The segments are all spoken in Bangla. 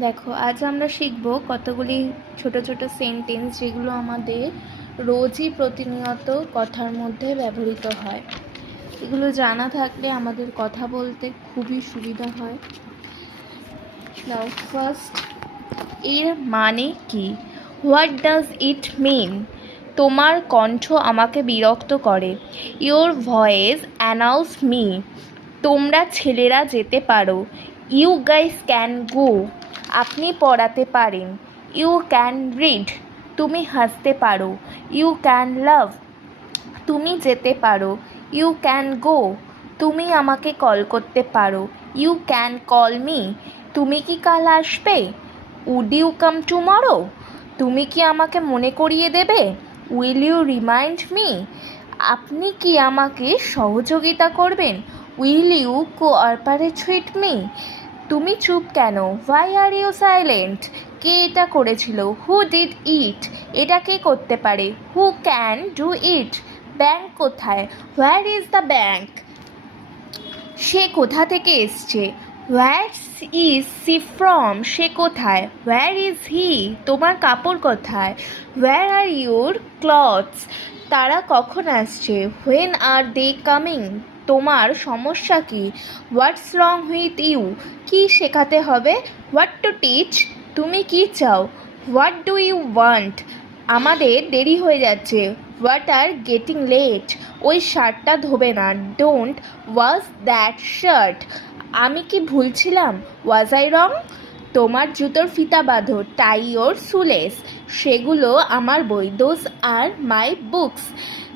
দেখো, আজ আমরা শিখব কতগুলি ছোট ছোট সেন্টেন্স যেগুলো আমাদের রোজই প্রতিনিয়ত কথার মধ্যে ব্যবহৃত হয়। এগুলো জানা থাকলে আমাদের কথা বলতে খুবই সুবিধা হয়। নাও ফার্স্ট, এর মানে কি? What does it mean? তোমার কণ্ঠ আমাকে বিরক্ত করে। Your voice announce me. তোমরা ছেলেরা যেতে পারো। You guys can go. আপনি পড়াতে পারেন। You can read. তুমি হাসতে পারো। You can love. তুমি যেতে পারো। You can go. তুমি আমাকে কল করতে পারো। You can call me. তুমি কি কাল আসবে? Would you come tomorrow? তুমি কি আমাকে মনে করিয়ে দেবে? Will you remind me? আপনি কি আমাকে সহযোগিতা করবেন? Will you cooperate with me? তুমি চুপ কেন? Why are you silent? কে এটা করেছিল? Who did it? এটা কে করতে পারে? Who can do it? Bank কোথায়? Where is the bank? সে কোথা থেকে এসছে? Where is she from? সে কোথায়? Where is he? তোমার কাপড় কোথায়? Where are your clothes? তারা কখন আসছে? When are they coming? তোমার সমস্যা কি? What's wrong with you? কি শেখাতে হবে? What to teach? তুমি কি চাও? What do you want? আমাদের দেরি হয়ে যাচ্ছে। What are getting late? ওই শার্টটা ধোবে না। Don't wash that shirt? আমি কি ভুলছিলাম? ওয়াজ আই রং? তোমার জুতোর ফিতা বাঁধো। Tie your shoelace. সেগুলো আমার বই। Those are my books.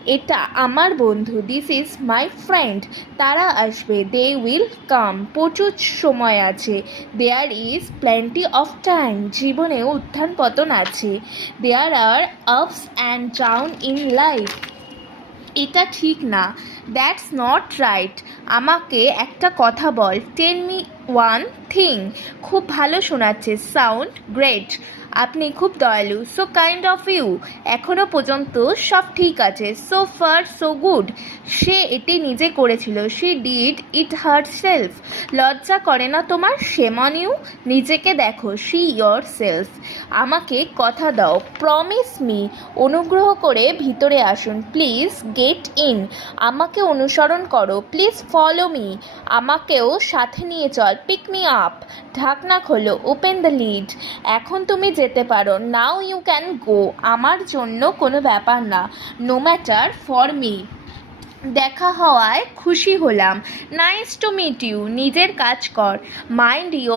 এটা আমার বন্ধু। This is my friend. তারা আসবে। They will come. প্রচুর সময় আছে। There is plenty of time. জীবনে উত্থান পতন আছে। দেয়ার আর ups and down in life. এটা ঠিক না। That's not right. আমাকে একটা কথা বল। Tell me one thing. খুব ভালো শোনাচ্ছে। Sound great. আপনি খুব দয়ালু। So kind of you. এখনও পর্যন্ত সব ঠিক আছে। So far so good. সে এটি নিজে করেছিল। She did it herself. লজ্জা করে না তোমার? Shame on you. নিজেকে দেখো। See yourself. আমাকে কথা দাও। Promise me. অনুগ্রহ করে ভিতরে আসুন। Please get in. আমাকে অনুসরণ করো। Please follow me. আমাকেও সাথে নিয়ে চল। Pick me up. ঢাকনা খোলো। Open the lid. এখন তুমি যেতে পারো। Now you can go. আমার জন্য কোনো ব্যাপার না। No matter for me. দেখা হওয়ায় খুশি হলাম। Nice to meet you. নিজের কাজ কর। Mind you.